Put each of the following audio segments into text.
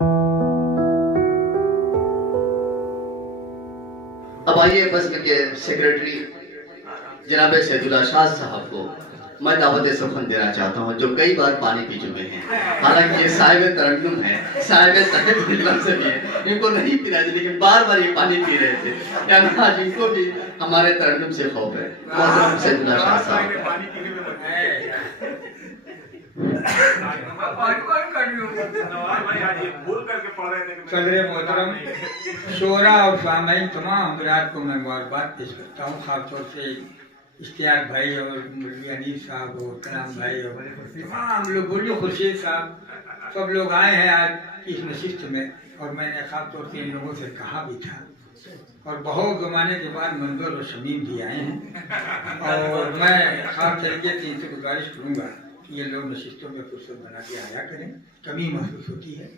अब आइए बज़्म के सेक्रेटरी जनाब सैदुल्ला शाह साहब को मैं दावत सुखन देना चाहता हूँ, जो कई बार पानी पी चुके हैं। हालांकि ये साहिब तरन्नुम है, साहिब तहत खिदमत से भी है, इनको नहीं पीना चाहिए, लेकिन बार बार ये पानी पी रहे थे। क्या आज इनको भी हमारे तरन्नुम से खौफ है। मोहतरम सैदुल्ला शाह साहब, सदर मोहतरम शोरा और सामाइन तमाम हजरात को मैं मुबारकबाद पेश करता हूँ, खासतौर से इश्तियाक भाई और मुरली अनीस साहब और कलाम भाई और तमाम लोग, बुर्ज खुर्शीद साहब, सब लोग आए हैं आज इस नशिस्त में। और मैंने खासतौर से इन लोगों से कहा भी था, और बहुत ज़माने के बाद मंजूर और शमीम भी आए हैं, और मैं खास तरीके से इनसे गुजारिश करूँगा कि ये लोग नशिस्तों में फुर्सत बना के आया करें, कमी महसूस होती है।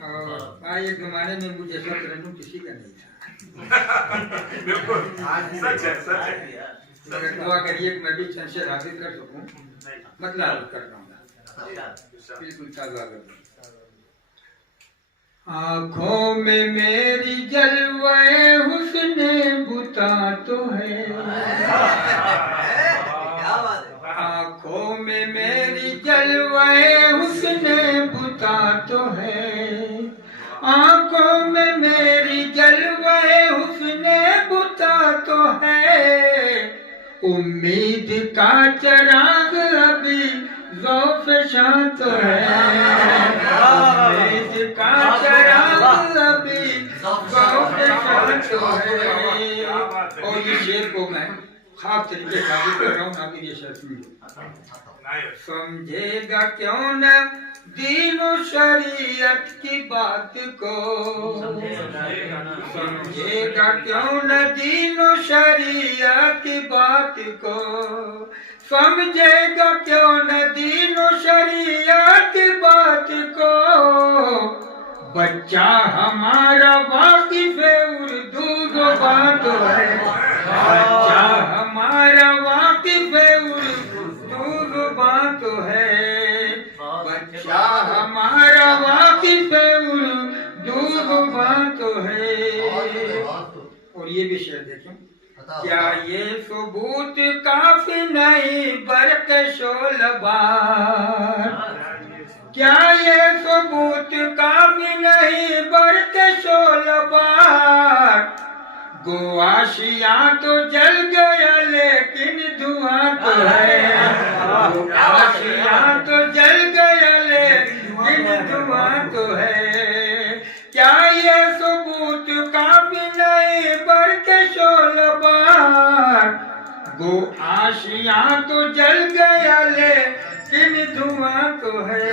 और भाई एक ज़माने में मुझे ऐसा तरन्नुम किसी का नहीं था। बिल्कुल सच है, सच है। दुआ करिए कि मैं भी चंद शेर हासिल कर सकूं, मतलब कर रहा हूँ बिल्कुल ताज़ा। आँखों में मेरी जलवे हुस्ने बुता तो है, आँखों में मेरी जलवे हुस्ने बुता तो है, आँखों में मेरी जलवे हुस्ने बुता तो है, उम्मीद का चिराग अभी ज़ौफ़ शाह तो है, उम्मीद का चिराग अभी ज़ौफ़ शाह तो है। और ये शेर को मैं खास तरीके से हासिल कर रहा हूँ, ना कि ये शेर सुनिए। समझेगा क्यों न दीन और शरीयत की बात को, समझेगा क्यों न दीन और शरीयत की बात को, समझेगा क्यों न दीन और शरीयत की बात को, बच्चा हमारा वाकिफ उर्दू ज़ुबान तो है, बच्चा हमारा वाकिफ उर्दू ज़ुबान तो है, बच्चा हमारा वाकिफ उर्दू ज़ुबान तो है। और ये भी शेर देखें, क्या ये सबूत काफी नहीं बरक शोलबार, क्या ये सबूत काफी नहीं बरक शोलबार, गोआशिया तो जल गया लेकिन धुआं तो है, गोआशिया तो जल गया लेकिन धुआं तो है, क्या ये सबूत काफी नहीं बरके शोलबार, गोआशिया तो जल गया लेकिन धुआं तो है।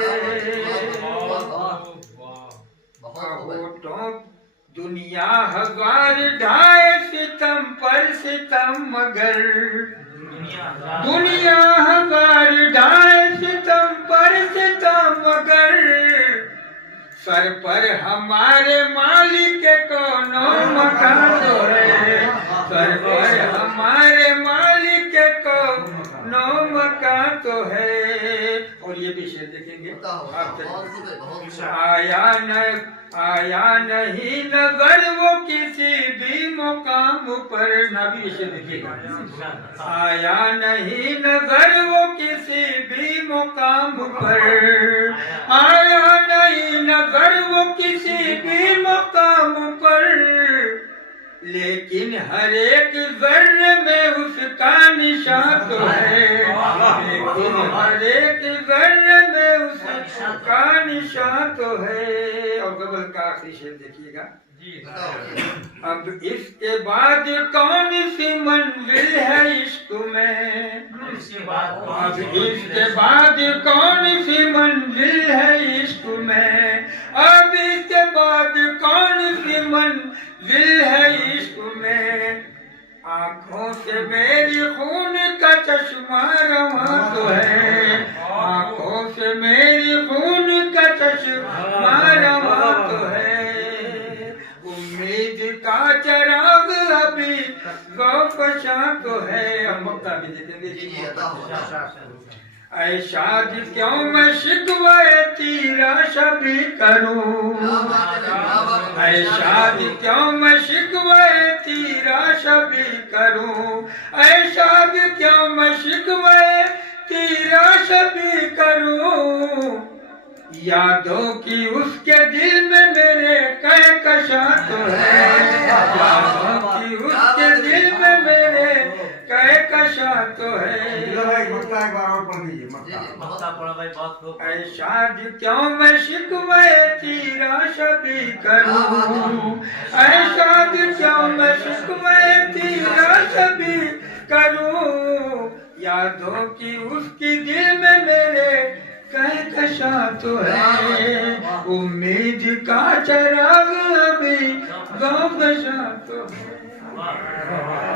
दुनिया हजार ढाए सितम पर सितम मगर, दुनिया हजार ढाए सितम पर सितम मगर, सर पर हमारे मालिक कोनो मकान तो है, सर पर हमारे मालिक कोनो मकान तो है। और ये भी शेर देखेंगे, आया नहीं नजर वो किसी भी मुकाम पर, ना भी शेर देखिएगा, आया नहीं नजर वो किसी भी मुकाम पर, आया नहीं नजर वो किसी भी मुकाम पर, लेकिन हर एक जर्रे में उसका निशान तो है, लेकिन हर एक जर्रे में उसका निशान तो है। और गजल का आखिरी शेर देखिएगा, अब इसके बाद कौन सी मंजिल है इश्क में, अब इसके बाद कौन सी मंजिल है इश्क में, अब इसके बाद कौन सी मंजिल है इश्क में, आँखों से मेरी खून का चश्मा रवा तो है, आँखों से मेरी खून का चश्मा रवा तो है, उम्मीद का चिराग अभी ज़ौफ़ शाह तो है। हम मक्का भी देते हैं, ऐ शादी क्यों मैं शिकवाए तेरा सभी करूं, ऐ शादी क्यों मैं शिकवाए तेरा सभी करूं, ऐ शादी क्यों मैं शिकवाए तेरा सभी करूं, यादों की उसके दिल में मेरे कहकशा तो है, यादों की उसके दिल में मेरे कहकशा तो है। ऐ शादी क्यों मैं शिकवाए तेरा सभी करूं, ऐ शादी क्यों मैं शिकवाए तेरा सभी करूं, यादों की उसकी दिल में मेरे कहकशा तो है, उम्मीद का चराग अभी गम तो है।